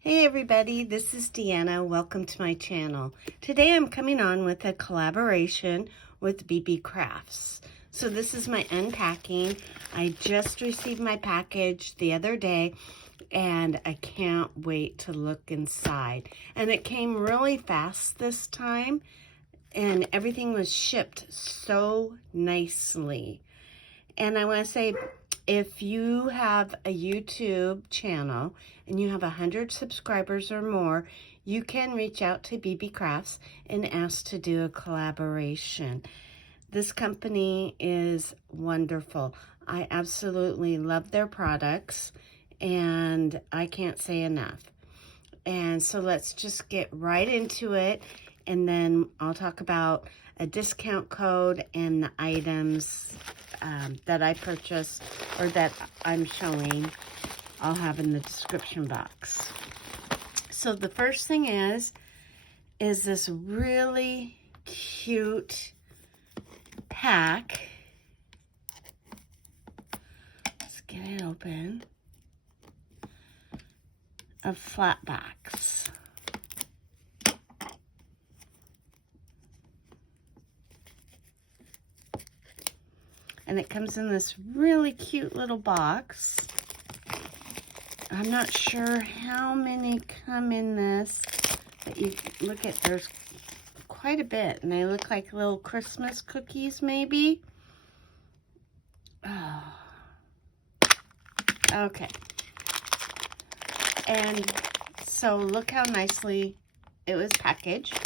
Hey everybody, this is Deanna. Welcome to my channel. Today I'm coming on with a collaboration with BB Crafts. So this is my unpacking. I just received my package the other day and I can't wait to look inside. And it came really fast this time and everything was shipped so nicely. And I want to say, if you have a YouTube channel and you have 100 subscribers or more, you can reach out to BB Crafts and ask to do a collaboration. This company is wonderful. I absolutely love their products and I can't say enough. And so let's just get right into it, and then I'll talk about a discount code and the items that I purchased or that I'm showing. I'll have in the description box. So the first thing is this really cute pack. Let's get it open. Of flat backs. And it comes in this really cute little box. I'm not sure how many come in this, but you look at, there's quite a bit, and they look like little Christmas cookies maybe. Oh. Okay. And so look how nicely it was packaged.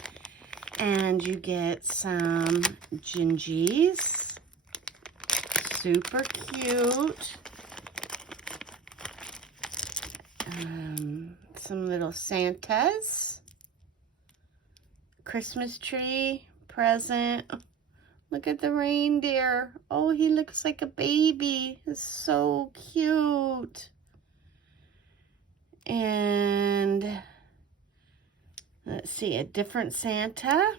And you get some gingies. Super cute. Some little Santas. Christmas tree present. Look at the reindeer. Oh, he looks like a baby. It's so cute. And let's see, a different Santa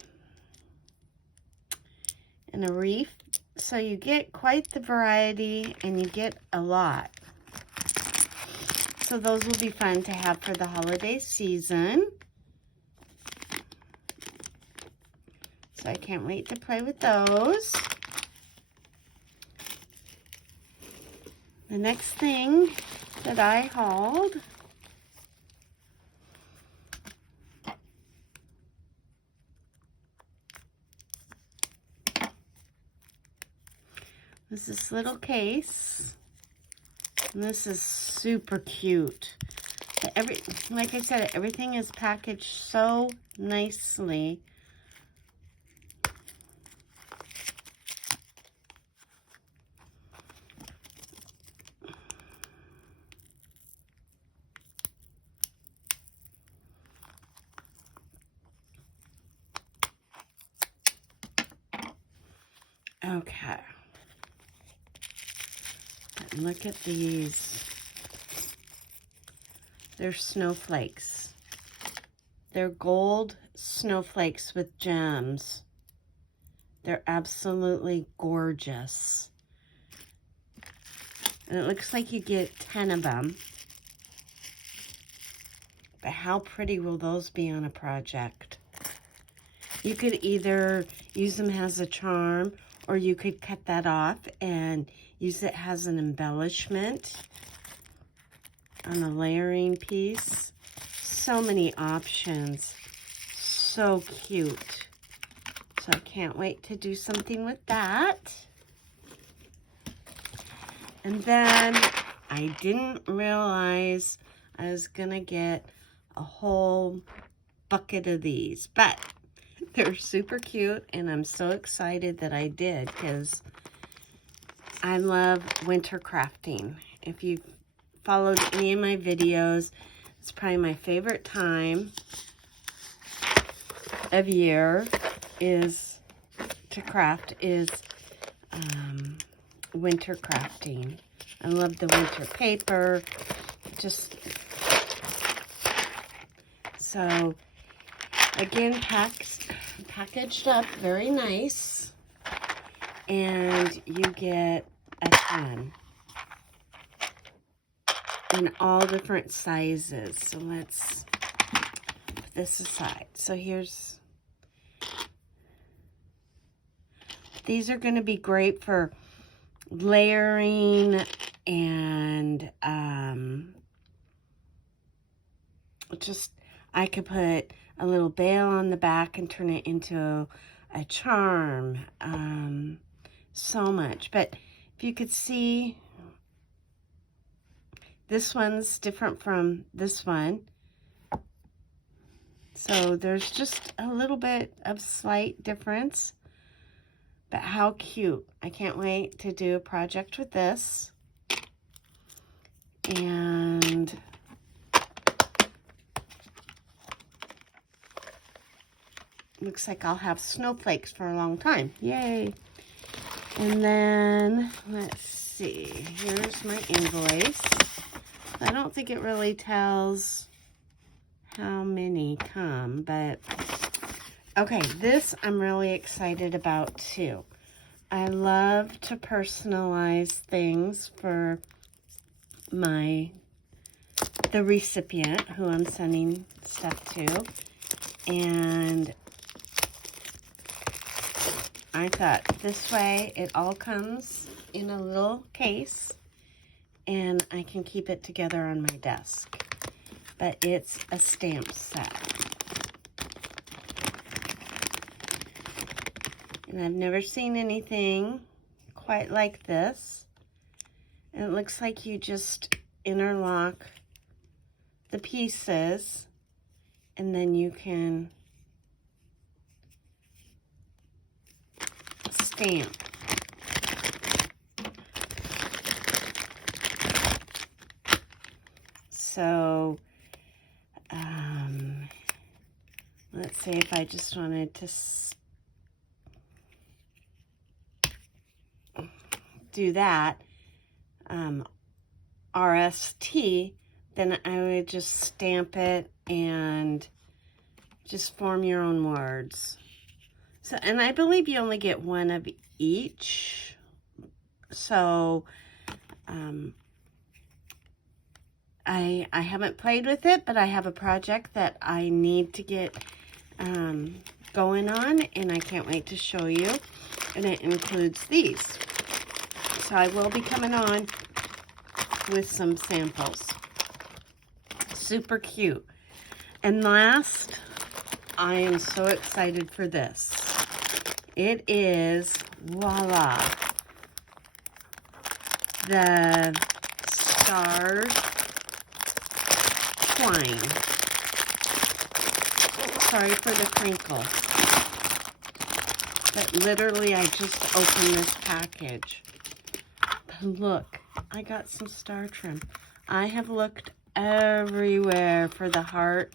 and a wreath. So you get quite the variety and you get a lot. So those will be fun to have for the holiday season. So I can't wait to play with those. The next thing that I hauled was this little case. And this is super cute. Like I said, everything is packaged so nicely. Okay. And look at these. They're snowflakes. They're gold snowflakes with gems. They're absolutely gorgeous. And it looks like you get 10 of them. But how pretty will those be on a project? You could either use them as a charm, or you could cut that off and use it as an embellishment on a layering piece. So many options. So cute. So I can't wait to do something with that. And then I didn't realize I was gonna get a whole bucket of these, but they're super cute, and I'm so excited that I did because I love winter crafting. If you've followed any of my videos, it's probably my favorite time of year is to craft is winter crafting. I love the winter paper. Just so again, packaged up very nice, and you get a ton. in all different sizes. So let's put this aside. So these are going to be great for layering and I could put a little veil on the back and turn it into a charm. So much. But if you could see, this one's different from this one. So there's just a little bit of slight difference. But how cute. I can't wait to do a project with this. And looks like I'll have snowflakes for a long time. Yay. And then, let's see. Here's my invoice. I don't think it really tells how many come, but okay, this I'm really excited about too. I love to personalize things for the recipient who I'm sending stuff to. And I thought this way it all comes in a little case and I can keep it together on my desk. But it's a stamp set. And I've never seen anything quite like this. And it looks like you just interlock the pieces and then you can stamp. So, let's see if I just wanted to do that, RST, then I would just stamp it and just form your own words. So, and I believe you only get one of each. So, I haven't played with it, but I have a project that I need to get going on, and I can't wait to show you. And it includes these. So I will be coming on with some samples. Super cute. And last, I am so excited for this. It is, voila, the stars twine. Sorry for the crinkle. But literally, I just opened this package. But look, I got some star trim. I have looked everywhere for the heart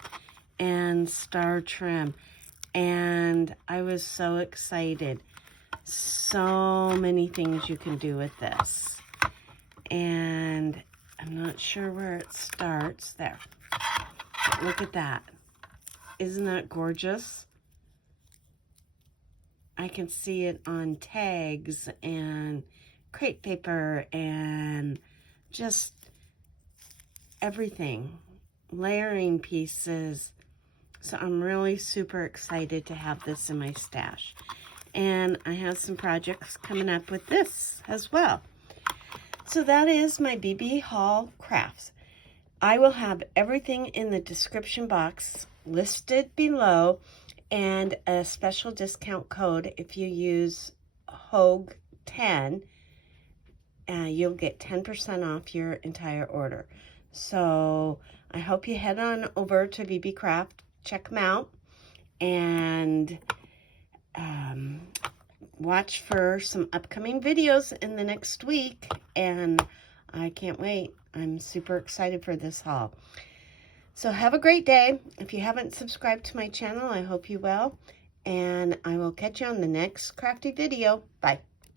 and star trim. And I was so excited. So many things you can do with this. And I'm not sure where it starts. There. Look at that. Isn't that gorgeous? I can see it on tags and crepe paper and just everything. Layering pieces. So I'm really super excited to have this in my stash. And I have some projects coming up with this as well. So that is my BB Haul crafts. I will have everything in the description box listed below and a special discount code. If you use HOGUE10, you'll get 10% off your entire order. So I hope you head on over to BB Craft, check them out, and watch for some upcoming videos in the next week. And I can't wait. I'm super excited for this haul. So have a great day. If you haven't subscribed to my channel, I hope you will. And I will catch you on the next crafty video. Bye.